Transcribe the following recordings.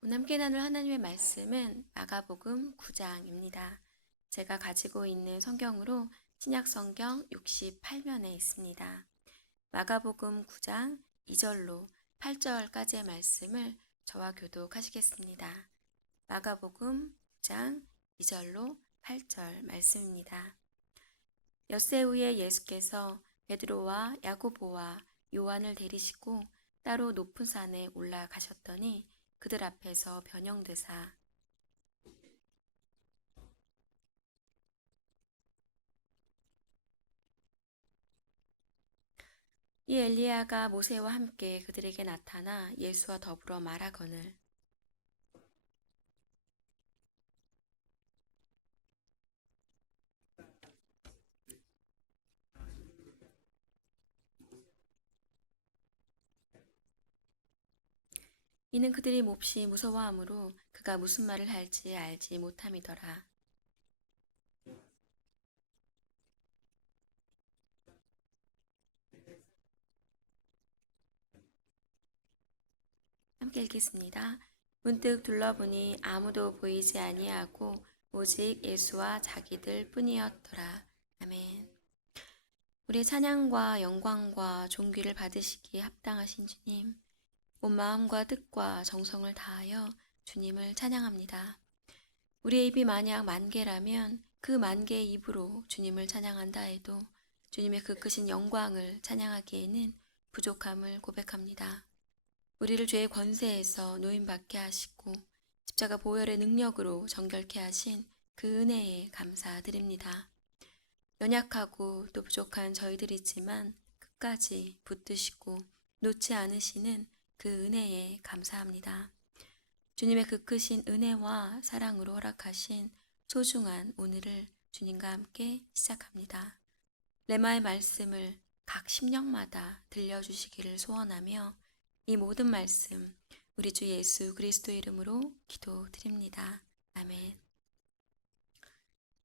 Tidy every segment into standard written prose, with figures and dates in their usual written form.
오늘 함께 나눌 하나님의 말씀은 마가복음 9장입니다. 제가 가지고 있는 성경으로 신약성경 68면에 있습니다. 마가복음 9장 2절로 8절까지의 말씀을 저와 교독하시겠습니다. 마가복음 9장 2절로 8절 말씀입니다. 엿새 후에 예수께서 베드로와 야고보와 요한을 데리시고 따로 높은 산에 올라가셨더니 그들 앞에서 변형되사 이 엘리야가 모세와 함께 그들에게 나타나 예수와 더불어 말하거늘 이는 그들이 몹시 무서워하므로 그가 무슨 말을 할지 알지 못함이더라. 함께 읽겠습니다. 문득 둘러보니 아무도 보이지 아니하고 오직 예수와 자기들 뿐이었더라. 아멘. 우리의 찬양과 영광과 존귀를 받으시기에 합당하신 주님, 온 마음과 뜻과 정성을 다하여 주님을 찬양합니다. 우리의 입이 만약 만 개라면 그 만 개의 입으로 주님을 찬양한다 해도 주님의 그 크신 영광을 찬양하기에는 부족함을 고백합니다. 우리를 죄의 권세에서 노임받게 하시고 십자가 보혈의 능력으로 정결케 하신 그 은혜에 감사드립니다. 연약하고 또 부족한 저희들이지만 끝까지 붙드시고 놓지 않으시는 그 은혜에 감사합니다. 주님의 그 크신 은혜와 사랑으로 허락하신 소중한 오늘을 주님과 함께 시작합니다. 레마의 말씀을 각 심령마다 들려주시기를 소원하며 이 모든 말씀 우리 주 예수 그리스도 이름으로 기도드립니다. 아멘.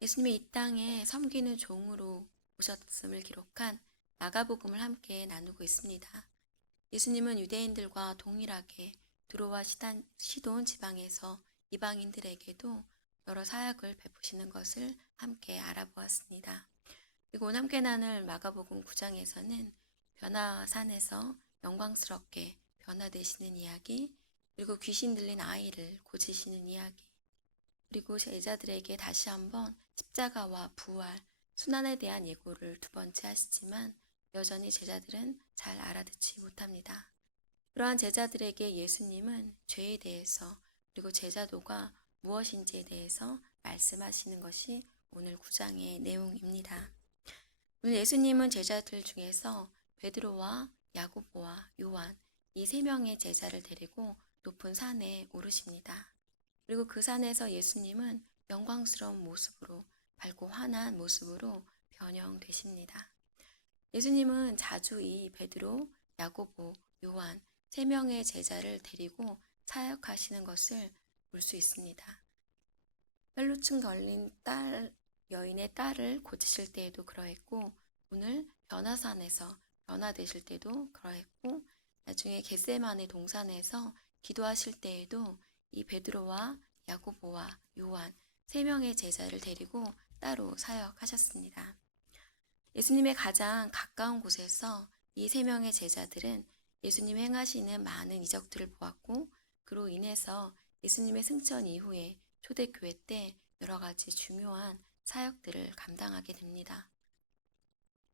예수님이 이 땅에 섬기는 종으로 오셨음을 기록한 마가복음을 함께 나누고 있습니다. 예수님은 유대인들과 동일하게 두로와 시돈 지방에서 이방인들에게도 여러 사역을 베푸시는 것을 함께 알아보았습니다. 그리고 오늘 함께 나눌 마가복음 9장에서는 변화산에서 영광스럽게 변화되시는 이야기, 그리고 귀신 들린 아이를 고치시는 이야기, 그리고 제자들에게 다시 한번 십자가와 부활, 순환에 대한 예고를 두 번째 하시지만 여전히 제자들은 잘 알아듣지 못합니다. 그러한 제자들에게 예수님은 죄에 대해서 그리고 제자도가 무엇인지에 대해서 말씀하시는 것이 오늘 9장의 내용입니다. 오늘 예수님은 제자들 중에서 베드로와 야고보와 요한 이 세 명의 제자를 데리고 높은 산에 오르십니다. 그리고 그 산에서 예수님은 영광스러운 모습으로 밝고 환한 모습으로 변형되십니다. 예수님은 자주 이 베드로, 야고보, 요한 세 명의 제자를 데리고 사역하시는 것을 볼 수 있습니다. 혈루증 걸린 여인의 딸을 고치실 때에도 그러했고 오늘 변화산에서 변화되실 때도 그러했고 나중에 겟세마네 동산에서 기도하실 때에도 이 베드로와 야고보와 요한 세 명의 제자를 데리고 따로 사역하셨습니다. 예수님의 가장 가까운 곳에서 이 세 명의 제자들은 예수님 행하시는 많은 이적들을 보았고 그로 인해서 예수님의 승천 이후에 초대교회 때 여러 가지 중요한 사역들을 감당하게 됩니다.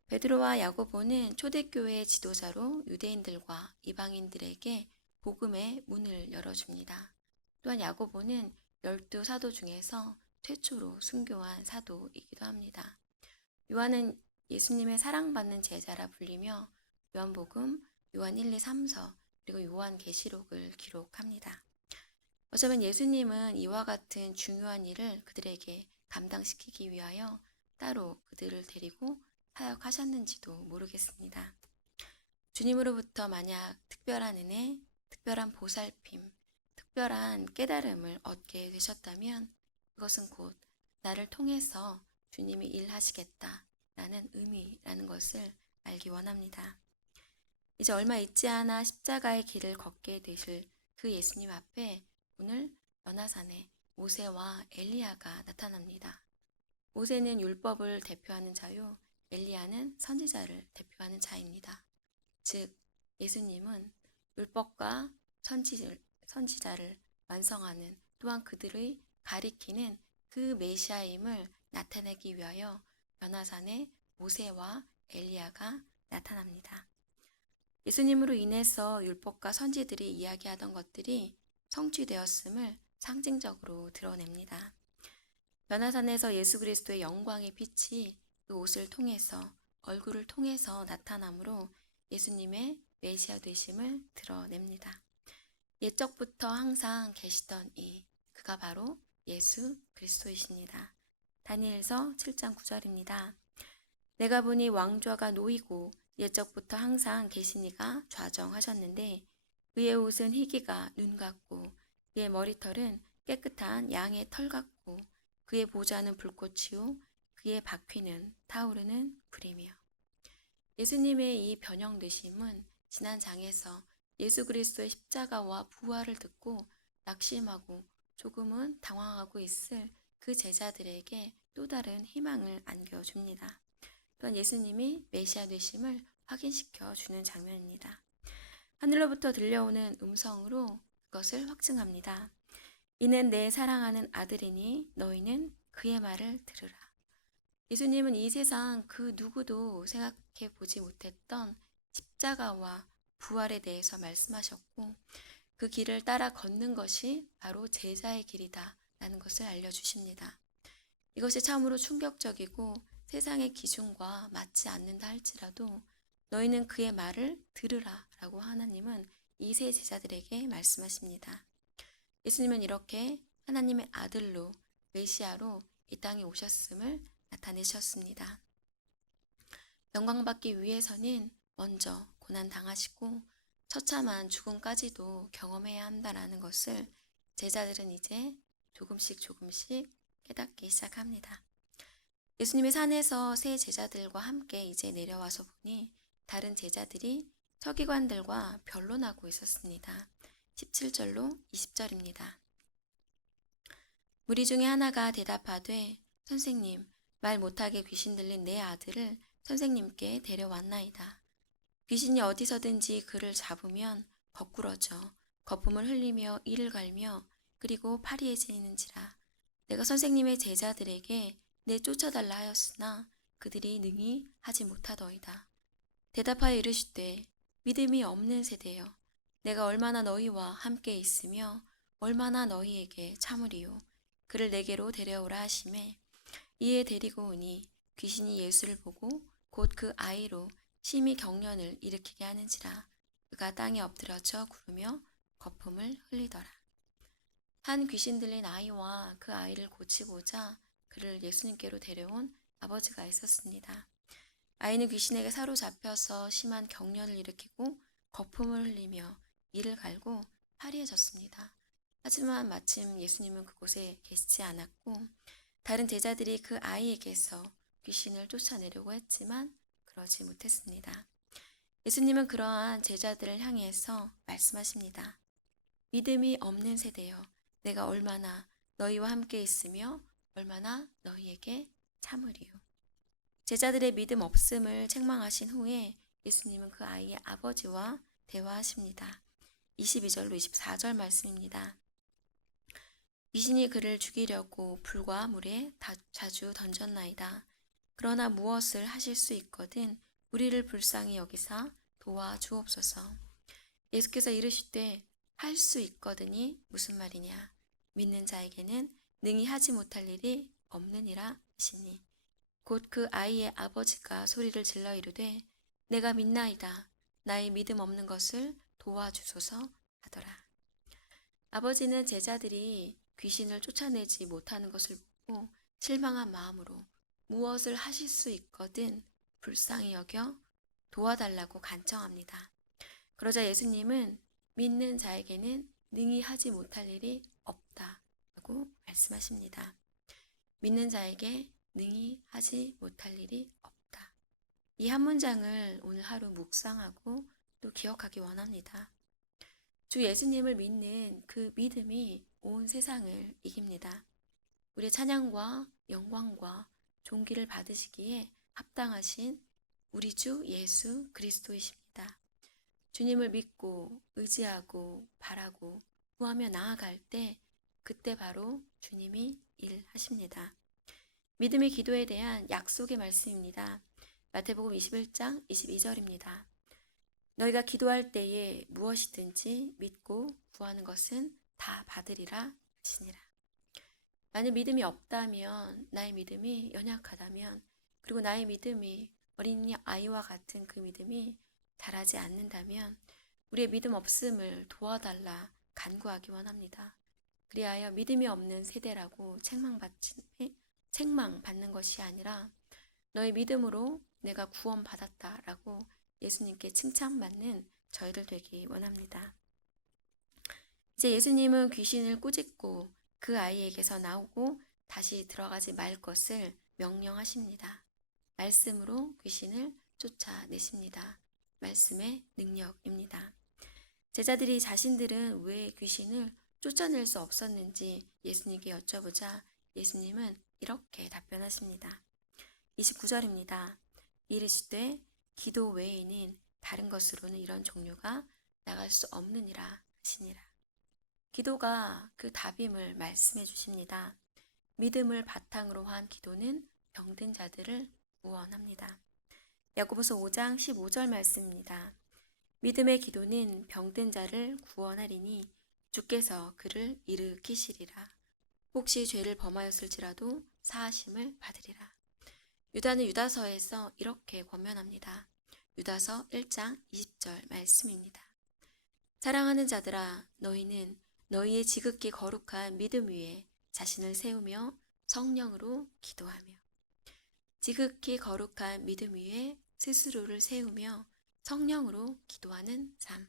베드로와 야고보는 초대교회의 지도자로 유대인들과 이방인들에게 복음의 문을 열어줍니다. 또한 야고보는 12사도 중에서 최초로 순교한 사도이기도 합니다. 요한은 예수님의 사랑받는 제자라 불리며 요한복음, 요한 1, 2, 3서 그리고 요한계시록을 기록합니다. 어쩌면 예수님은 이와 같은 중요한 일을 그들에게 감당시키기 위하여 따로 그들을 데리고 사역하셨는지도 모르겠습니다. 주님으로부터 만약 특별한 은혜, 특별한 보살핌, 특별한 깨달음을 얻게 되셨다면 그것은 곧 나를 통해서 주님이 일하시겠다라는 의미라는 것을 알기 원합니다. 이제 얼마 있지 않아 십자가의 길을 걷게 되실 그 예수님 앞에 오늘 연화산에 모세와 엘리야가 나타납니다. 모세는 율법을 대표하는 자요, 엘리야는 선지자를 대표하는 자입니다. 즉, 예수님은 율법과 선지자를 완성하는, 또한 그들의 가리키는 그 메시아임을 나타내기 위하여 연화산에 모세와 엘리야가 나타납니다. 예수님으로 인해서 율법과 선지들이 이야기하던 것들이 성취되었음을 상징적으로 드러냅니다. 연화산에서 예수 그리스도의 영광의 빛이 그 옷을 통해서, 얼굴을 통해서 나타나므로 예수님의 메시아 되심을 드러냅니다. 옛적부터 항상 계시던 그가 바로 예수 그리스도이십니다. 다니엘서 7장 9절입니다. 내가 보니 왕좌가 놓이고 옛적부터 항상 계시니가 좌정하셨는데 그의 옷은 희기가 눈 같고 그의 머리털은 깨끗한 양의 털 같고 그의 보좌는 불꽃이요 그의 바퀴는 타오르는 불이며. 예수님의 이 변형되심은 지난 장에서 예수 그리스도의 십자가와 부활을 듣고 낙심하고 조금은 당황하고 있을 그 제자들에게 또 다른 희망을 안겨줍니다. 또한 예수님이 메시아 되심을 확인시켜 주는 장면입니다. 하늘로부터 들려오는 음성으로 그것을 확증합니다. 이는 내 사랑하는 아들이니 너희는 그의 말을 들으라. 예수님은 이 세상 그 누구도 생각해 보지 못했던 십자가와 부활에 대해서 말씀하셨고 그 길을 따라 걷는 것이 바로 제자의 길이다 라는 것을 알려주십니다. 이것이 참으로 충격적이고 세상의 기준과 맞지 않는다 할지라도 너희는 그의 말을 들으라 라고 하나님은 이 세 제자들에게 말씀하십니다. 예수님은 이렇게 하나님의 아들로 메시아로 이 땅에 오셨음을 나타내셨습니다. 영광받기 위해서는 먼저 고난당하시고 처참한 죽음까지도 경험해야 한다라는 것을 제자들은 이제 조금씩 깨닫기 시작합니다. 예수님의 산에서 세 제자들과 함께 이제 내려와서 보니 다른 제자들이 서기관들과 변론하고 있었습니다. 17절로 20절입니다. 무리 중에 하나가 대답하되 선생님, 말 못하게 귀신 들린 내 아들을 선생님께 데려왔나이다. 귀신이 어디서든지 그를 잡으면 거꾸러져 거품을 흘리며 이를 갈며 그리고 파리해지는지라. 내가 선생님의 제자들에게 내쫓아달라 하였으나 그들이 능히 하지 못하더이다. 대답하여 이르시되 믿음이 없는 세대여, 내가 얼마나 너희와 함께 있으며 얼마나 너희에게 참으리요. 그를 내게로 데려오라 하시매 이에 데리고 오니 귀신이 예수를 보고 곧 그 아이로 심히 경련을 일으키게 하는지라. 그가 땅에 엎드려져 구르며 거품을 흘리더라. 한 귀신 들린 아이와 그 아이를 고치고자 그를 예수님께로 데려온 아버지가 있었습니다. 아이는 귀신에게 사로잡혀서 심한 경련을 일으키고 거품을 흘리며 이를 갈고 파리해졌습니다. 하지만 마침 예수님은 그곳에 계시지 않았고 다른 제자들이 그 아이에게서 귀신을 쫓아내려고 했지만 그러지 못했습니다. 예수님은 그러한 제자들을 향해서 말씀하십니다. 믿음이 없는 세대여, 내가 얼마나 너희와 함께 있으며 얼마나 너희에게 참으리요. 제자들의 믿음 없음을 책망하신 후에 예수님은 그 아이의 아버지와 대화하십니다. 22절로 24절 말씀입니다. 귀신이 그를 죽이려고 불과 물에 자주 던졌나이다. 그러나 무엇을 하실 수 있거든 우리를 불쌍히 여기사 도와주옵소서. 예수께서 이르시되 할 수 있거든이 무슨 말이냐. 믿는 자에게는 능히 하지 못할 일이 없느니라 하시니 곧 그 아이의 아버지가 소리를 질러 이르되 내가 믿나이다. 나의 믿음 없는 것을 도와주소서 하더라. 아버지는 제자들이 귀신을 쫓아내지 못하는 것을 보고 실망한 마음으로 무엇을 하실 수 있거든 불쌍히 여겨 도와달라고 간청합니다. 그러자 예수님은 믿는 자에게는 능히 하지 못할 일이 없다라고 말씀하십니다. 믿는 자에게 능히 하지 못할 일이 없다. 이 한 문장을 오늘 하루 묵상하고 또 기억하기 원합니다. 주 예수님을 믿는 그 믿음이 온 세상을 이깁니다. 우리의 찬양과 영광과 존귀를 받으시기에 합당하신 우리 주 예수 그리스도이십니다. 주님을 믿고 의지하고 바라고 구하며 나아갈 때 그때 바로 주님이 일하십니다. 믿음의 기도에 대한 약속의 말씀입니다. 마태복음 21장 22절입니다. 너희가 기도할 때에 무엇이든지 믿고 구하는 것은 다 받으리라 하시니라. 만약 믿음이 없다면, 나의 믿음이 연약하다면, 그리고 나의 믿음이 어린이 아이와 같은 그 믿음이 자라지 않는다면 우리의 믿음 없음을 도와달라 간구하기 원합니다. 그리하여 믿음이 없는 세대라고 책망받는 것이 아니라 너의 믿음으로 내가 구원받았다라고 예수님께 칭찬받는 저희들 되기 원합니다. 이제 예수님은 귀신을 꾸짖고 그 아이에게서 나오고 다시 들어가지 말 것을 명령하십니다. 말씀으로 귀신을 쫓아내십니다. 말씀의 능력입니다. 제자들이 자신들은 왜 귀신을 쫓아낼 수 없었는지 예수님께 여쭤보자 예수님은 이렇게 답변하십니다. 29절입니다. 이르시되 기도 외에는 다른 것으로는 이런 종류가 나갈 수 없느니라 하시니라. 기도가 그 답임을 말씀해 주십니다. 믿음을 바탕으로 한 기도는 병든 자들을 구원합니다. 야고보서 5장 15절 말씀입니다. 믿음의 기도는 병든 자를 구원하리니 주께서 그를 일으키시리라. 혹시 죄를 범하였을지라도 사하심을 받으리라. 유다는 유다서에서 이렇게 권면합니다. 유다서 1장 20절 말씀입니다. 사랑하는 자들아, 너희는 너희의 지극히 거룩한 믿음 위에 자신을 세우며 성령으로 기도하며 지극히 거룩한 믿음 위에 스스로를 세우며 성령으로 기도하는 삶.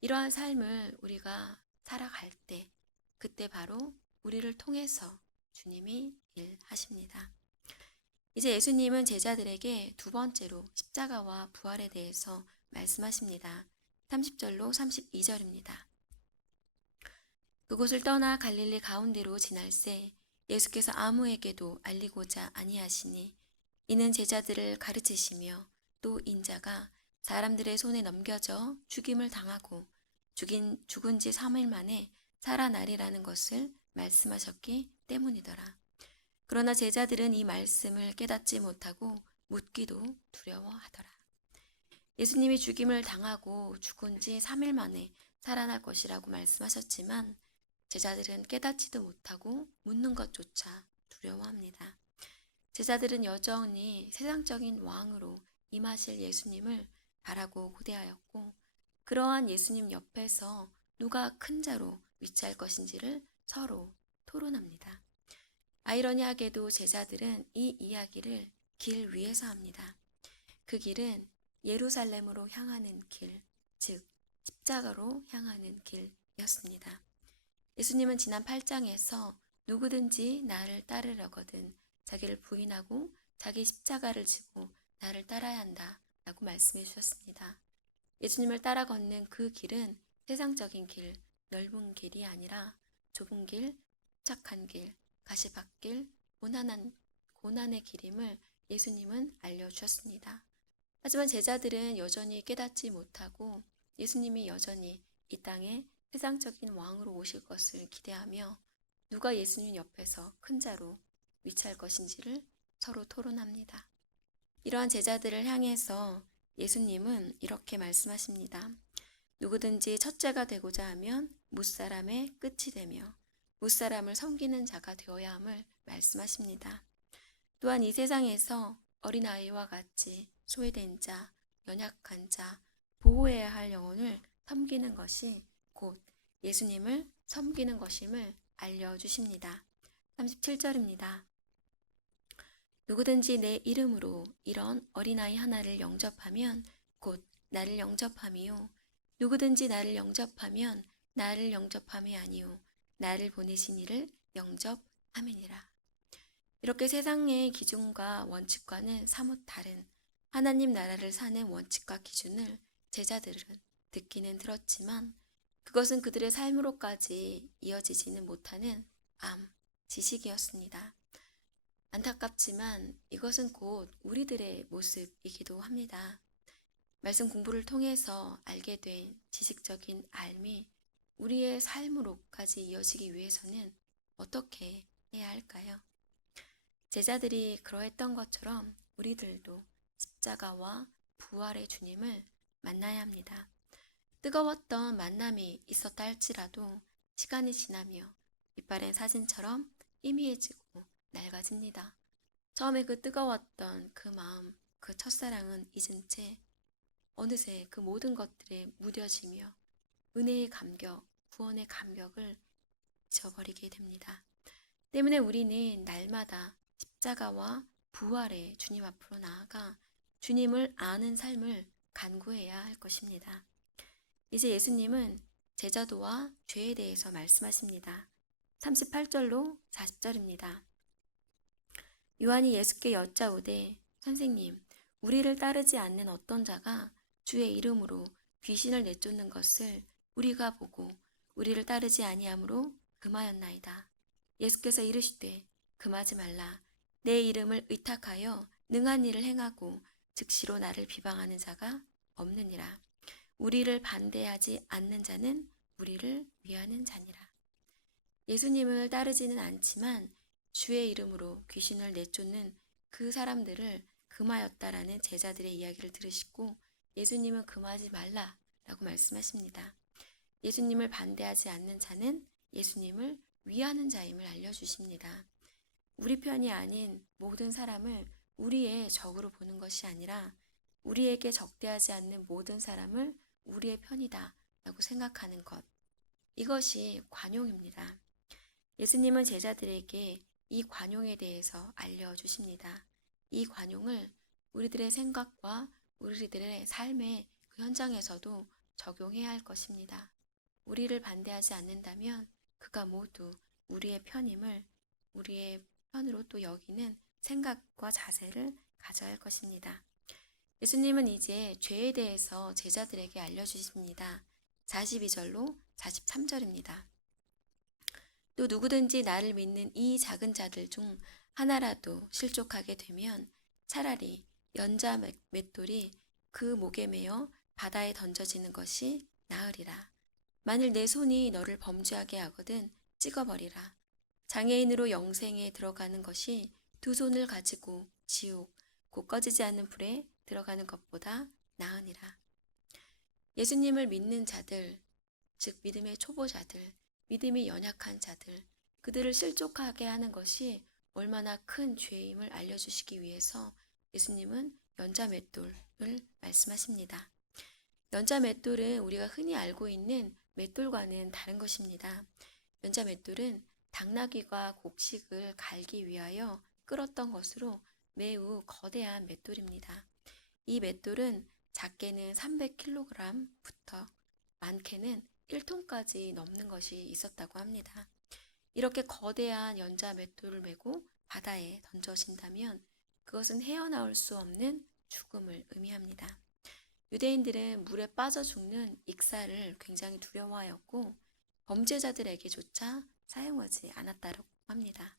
이러한 삶을 우리가 살아갈 때 그때 바로 우리를 통해서 주님이 일하십니다. 이제 예수님은 제자들에게 두 번째로 십자가와 부활에 대해서 말씀하십니다. 30절로 32절입니다. 그곳을 떠나 갈릴리 가운데로 지날새 예수께서 아무에게도 알리고자 아니하시니 이는 제자들을 가르치시며 또 인자가 사람들의 손에 넘겨져 죽임을 당하고 죽은 지 3일 만에 살아나리라는 것을 말씀하셨기 때문이더라. 그러나 제자들은 이 말씀을 깨닫지 못하고 묻기도 두려워하더라. 예수님이 죽임을 당하고 죽은 지 3일 만에 살아날 것이라고 말씀하셨지만 제자들은 깨닫지도 못하고 묻는 것조차 두려워합니다. 제자들은 여전히 세상적인 왕으로 임하실 예수님을 바라고 고대하였고 그러한 예수님 옆에서 누가 큰 자로 위치할 것인지를 서로 토론합니다. 아이러니하게도 제자들은 이 이야기를 길 위에서 합니다. 그 길은 예루살렘으로 향하는 길, 즉 십자가로 향하는 길이었습니다. 예수님은 지난 8장에서 누구든지 나를 따르려거든 자기를 부인하고 자기 십자가를 지고 나를 따라야 한다 라고 말씀해 주셨습니다. 예수님을 따라 걷는 그 길은 세상적인 길, 넓은 길이 아니라 좁은 길, 착한 길, 가시밭길, 고난의 길임을 예수님은 알려주셨습니다. 하지만 제자들은 여전히 깨닫지 못하고 예수님이 여전히 이 땅에 세상적인 왕으로 오실 것을 기대하며 누가 예수님 옆에서 큰 자로 위치할 것인지를 서로 토론합니다. 이러한 제자들을 향해서 예수님은 이렇게 말씀하십니다. 누구든지 첫째가 되고자 하면 무사람의 끝이 되며 무사람을 섬기는 자가 되어야 함을 말씀하십니다. 또한 이 세상에서 어린아이와 같이 소외된 자, 연약한 자, 보호해야 할 영혼을 섬기는 것이 곧 예수님을 섬기는 것임을 알려주십니다. 37절입니다. 누구든지 내 이름으로 이런 어린아이 하나를 영접하면 곧 나를 영접함이요. 누구든지 나를 영접하면 나를 영접함이 아니요. 나를 보내신 이를 영접함이니라. 이렇게 세상의 기준과 원칙과는 사뭇 다른 하나님 나라를 사는 원칙과 기준을 제자들은 듣기는 들었지만 그것은 그들의 삶으로까지 이어지지는 못하는 지식이었습니다. 안타깝지만 이것은 곧 우리들의 모습이기도 합니다. 말씀 공부를 통해서 알게 된 지식적인 알미, 우리의 삶으로까지 이어지기 위해서는 어떻게 해야 할까요? 제자들이 그러했던 것처럼 우리들도 십자가와 부활의 주님을 만나야 합니다. 뜨거웠던 만남이 있었다 할지라도 시간이 지나며 빛바랜 사진처럼 희미해지고 낡아집니다. 처음에 그 뜨거웠던 그 마음, 그 첫사랑은 잊은 채 어느새 그 모든 것들에 무뎌지며 은혜의 감격, 구원의 감격을 잊어버리게 됩니다. 때문에 우리는 날마다 십자가와 부활의 주님 앞으로 나아가 주님을 아는 삶을 간구해야 할 것입니다. 이제 예수님은 제자도와 죄에 대해서 말씀하십니다. 38절로 40절입니다. 요한이 예수께 여짜오되 선생님, 우리를 따르지 않는 어떤 자가 주의 이름으로 귀신을 내쫓는 것을 우리가 보고 우리를 따르지 아니하므로 금하였나이다. 예수께서 이르시되 금하지 말라. 내 이름을 의탁하여 능한 일을 행하고 즉시로 나를 비방하는 자가 없느니라. 우리를 반대하지 않는 자는 우리를 위하는 자니라. 예수님을 따르지는 않지만 주의 이름으로 귀신을 내쫓는 그 사람들을 금하였다라는 제자들의 이야기를 들으시고 예수님은 금하지 말라라고 말씀하십니다. 예수님을 반대하지 않는 자는 예수님을 위하는 자임을 알려주십니다. 우리 편이 아닌 모든 사람을 우리의 적으로 보는 것이 아니라 우리에게 적대하지 않는 모든 사람을 우리의 편이다 라고 생각하는 것. 이것이 관용입니다. 예수님은 제자들에게 이 관용에 대해서 알려주십니다. 이 관용을 우리들의 생각과 우리들의 삶의 그 현장에서도 적용해야 할 것입니다. 우리를 반대하지 않는다면 그가 모두 우리의 편임을 우리의 편으로 또 여기는 생각과 자세를 가져야 할 것입니다. 예수님은 이제 죄에 대해서 제자들에게 알려주십니다. 42절로 43절입니다. 또 누구든지 나를 믿는 이 작은 자들 중 하나라도 실족하게 되면 차라리 연자 맷돌이 그 목에 매어 바다에 던져지는 것이 나으리라. 만일 내 손이 너를 범죄하게 하거든 찍어버리라. 장애인으로 영생에 들어가는 것이 두 손을 가지고 지옥, 곧 꺼지지 않는 불에 들어가는 것보다 나으니라. 예수님을 믿는 자들, 즉 믿음의 초보자들, 믿음이 연약한 자들, 그들을 실족하게 하는 것이 얼마나 큰 죄임을 알려주시기 위해서 예수님은 연자 맷돌을 말씀하십니다. 연자 맷돌은 우리가 흔히 알고 있는 맷돌과는 다른 것입니다. 연자 맷돌은 당나귀가 곡식을 갈기 위하여 끌었던 것으로 매우 거대한 맷돌입니다. 이 맷돌은 작게는 300kg부터 많게는 1톤까지 넘는 것이 있었다고 합니다. 이렇게 거대한 연자 맷돌을 메고 바다에 던져진다면 그것은 헤어나올 수 없는 죽음을 의미합니다. 유대인들은 물에 빠져 죽는 익사를 굉장히 두려워하였고 범죄자들에게조차 사용하지 않았다고 합니다.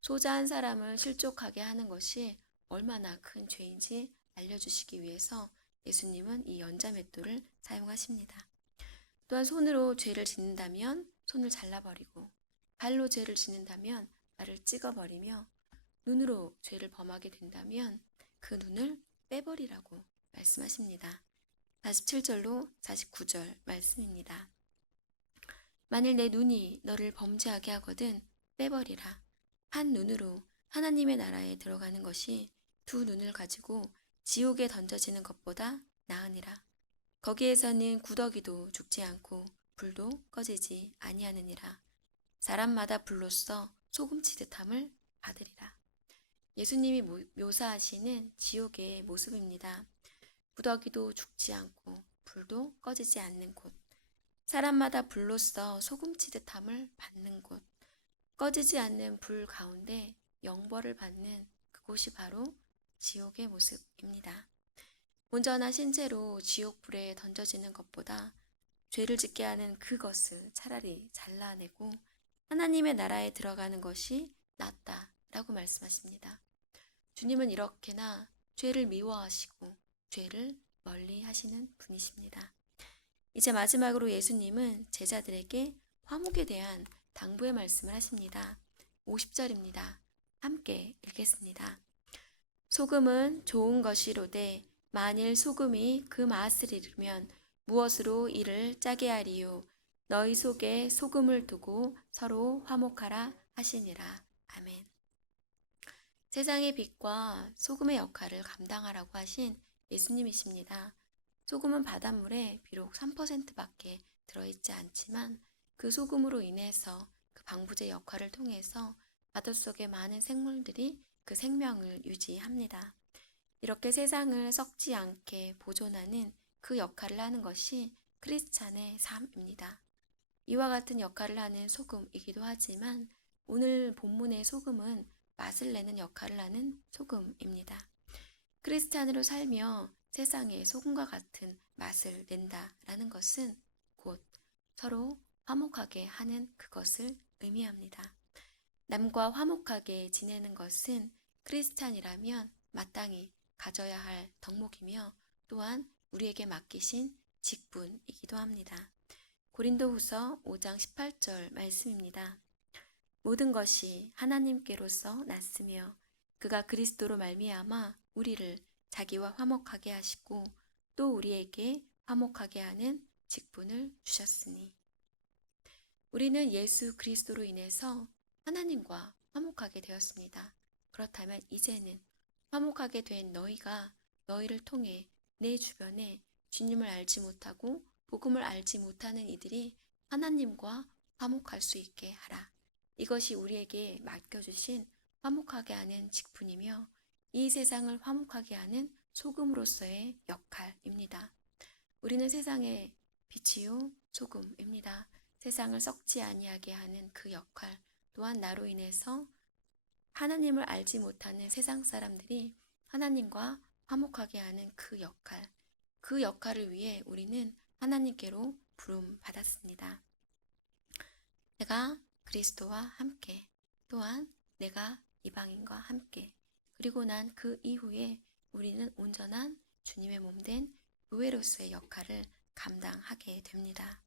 소자 한 사람을 실족하게 하는 것이 얼마나 큰 죄인지 알려주시기 위해서 예수님은 이 연자 맷돌을 사용하십니다. 또한 손으로 죄를 짓는다면 손을 잘라버리고 발로 죄를 짓는다면 발을 찍어버리며 눈으로 죄를 범하게 된다면 그 눈을 빼버리라고 말씀하십니다. 47절로 49절 말씀입니다. 만일 내 눈이 너를 범죄하게 하거든 빼버리라. 한 눈으로 하나님의 나라에 들어가는 것이 두 눈을 가지고 지옥에 던져지는 것보다 나으니라. 거기에서는 구더기도 죽지 않고 불도 꺼지지 아니하느니라. 사람마다 불로써 소금치듯함을 받으리라. 예수님이 묘사하시는 지옥의 모습입니다. 구더기도 죽지 않고 불도 꺼지지 않는 곳, 사람마다 불로써 소금치듯함을 받는 곳, 꺼지지 않는 불 가운데 영벌을 받는 그곳이 바로 지옥의 모습입니다. 온전한 신체로 지옥불에 던져지는 것보다 죄를 짓게 하는 그것을 차라리 잘라내고 하나님의 나라에 들어가는 것이 낫다라고 말씀하십니다. 주님은 이렇게나 죄를 미워하시고 죄를 멀리 하시는 분이십니다. 이제 마지막으로 예수님은 제자들에게 화목에 대한 당부의 말씀을 하십니다. 50절입니다. 함께 읽겠습니다. 소금은 좋은 것이로되 만일 소금이 그 맛을 잃으면 무엇으로 이를 짜게 하리요. 너희 속에 소금을 두고 서로 화목하라 하시니라. 아멘. 세상의 빛과 소금의 역할을 감당하라고 하신 예수님이십니다. 소금은 바닷물에 비록 3%밖에 들어있지 않지만 그 소금으로 인해서 그 방부제 역할을 통해서 바닷속의 많은 생물들이 그 생명을 유지합니다. 이렇게 세상을 썩지 않게 보존하는 그 역할을 하는 것이 크리스찬의 삶입니다. 이와 같은 역할을 하는 소금이기도 하지만 오늘 본문의 소금은 맛을 내는 역할을 하는 소금입니다. 크리스찬으로 살며 세상에 소금과 같은 맛을 낸다라는 것은 곧 서로 화목하게 하는 그것을 의미합니다. 남과 화목하게 지내는 것은 크리스찬이라면 마땅히 가져야 할 덕목이며 또한 우리에게 맡기신 직분이기도 합니다. 고린도후서 5장 18절 말씀입니다. 모든 것이 하나님께로서 났으며 그가 그리스도로 말미암아 우리를 자기와 화목하게 하시고 또 우리에게 화목하게 하는 직분을 주셨으니 우리는 예수 그리스도로 인해서 하나님과 화목하게 되었습니다. 그렇다면 이제는 화목하게 된 너희가 너희를 통해 내 주변에 주님을 알지 못하고 복음을 알지 못하는 이들이 하나님과 화목할 수 있게 하라. 이것이 우리에게 맡겨주신 화목하게 하는 직분이며 이 세상을 화목하게 하는 소금으로서의 역할입니다. 우리는 세상의 빛이요 소금입니다. 세상을 썩지 아니하게 하는 그 역할, 또한 나로 인해서 하나님을 알지 못하는 세상 사람들이 하나님과 화목하게 하는 그 역할을 위해 우리는 하나님께로 부름 받았습니다. 내가 그리스도와 함께, 또한 내가 이방인과 함께, 그리고 난 그 이후에 우리는 온전한 주님의 몸된 교회로서의 역할을 감당하게 됩니다.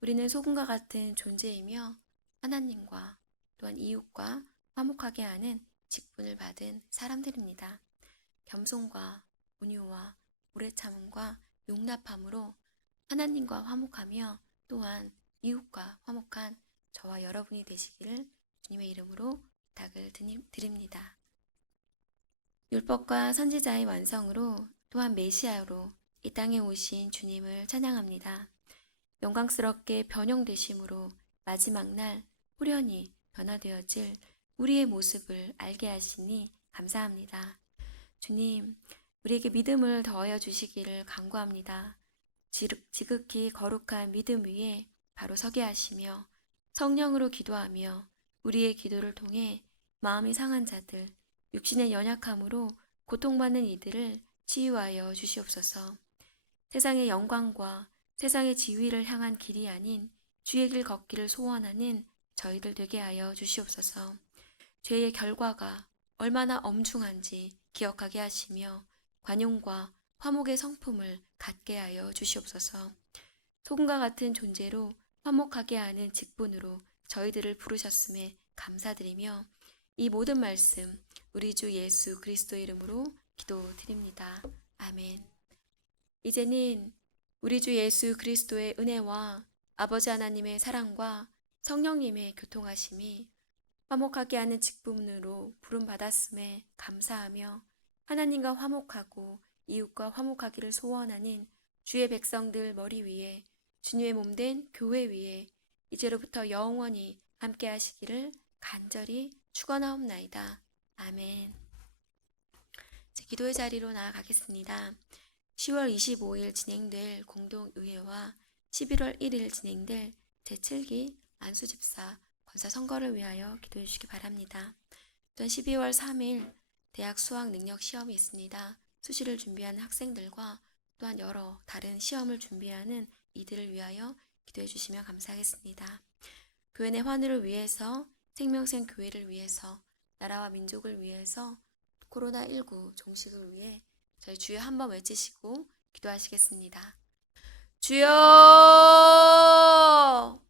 우리는 소금과 같은 존재이며 하나님과 또한 이웃과 화목하게 하는 직분을 받은 사람들입니다. 겸손과 온유와 오래 참음과 용납함으로 하나님과 화목하며 또한 이웃과 화목한 저와 여러분이 되시기를 주님의 이름으로 부탁을 드립니다. 율법과 선지자의 완성으로 또한 메시아로 이 땅에 오신 주님을 찬양합니다. 영광스럽게 변형되심으로 마지막 날 후련히 변화되어질 우리의 모습을 알게 하시니 감사합니다. 주님, 우리에게 믿음을 더하여 주시기를 간구합니다. 지극히 거룩한 믿음 위에 바로 서게 하시며 성령으로 기도하며 우리의 기도를 통해 마음이 상한 자들, 육신의 연약함으로 고통받는 이들을 치유하여 주시옵소서. 세상의 영광과 세상의 지위를 향한 길이 아닌 주의 길 걷기를 소원하는 저희들 되게 하여 주시옵소서. 죄의 결과가 얼마나 엄중한지 기억하게 하시며 관용과 화목의 성품을 갖게 하여 주시옵소서. 소금과 같은 존재로 화목하게 하는 직분으로 저희들을 부르셨음에 감사드리며 이 모든 말씀 우리 주 예수 그리스도 이름으로 기도드립니다. 아멘. 이제는 우리 주 예수 그리스도의 은혜와 아버지 하나님의 사랑과 성령님의 교통하심이 화목하게 하는 직분으로 부름받았음에 감사하며 하나님과 화목하고 이웃과 화목하기를 소원하는 주의 백성들 머리 위에 주님의 몸된 교회 위에 이제로부터 영원히 함께 하시기를 간절히 축원하옵나이다. 아멘. 기도의 자리로 나아가겠습니다. 10월 25일 진행될 공동의회와 11월 1일 진행될 제7기 안수집사 권사 선거를 위하여 기도해 주시기 바랍니다. 또한 12월 3일 대학 수학 능력 시험이 있습니다. 수시를 준비하는 학생들과 또한 여러 다른 시험을 준비하는 이들을 위하여 기도해 주시면 감사하겠습니다. 교회 내 환우를 위해서, 생명샘 교회를 위해서, 나라와 민족을 위해서, 코로나19 종식을 위해 저희 주여 한번 외치시고 기도하시겠습니다. 주여!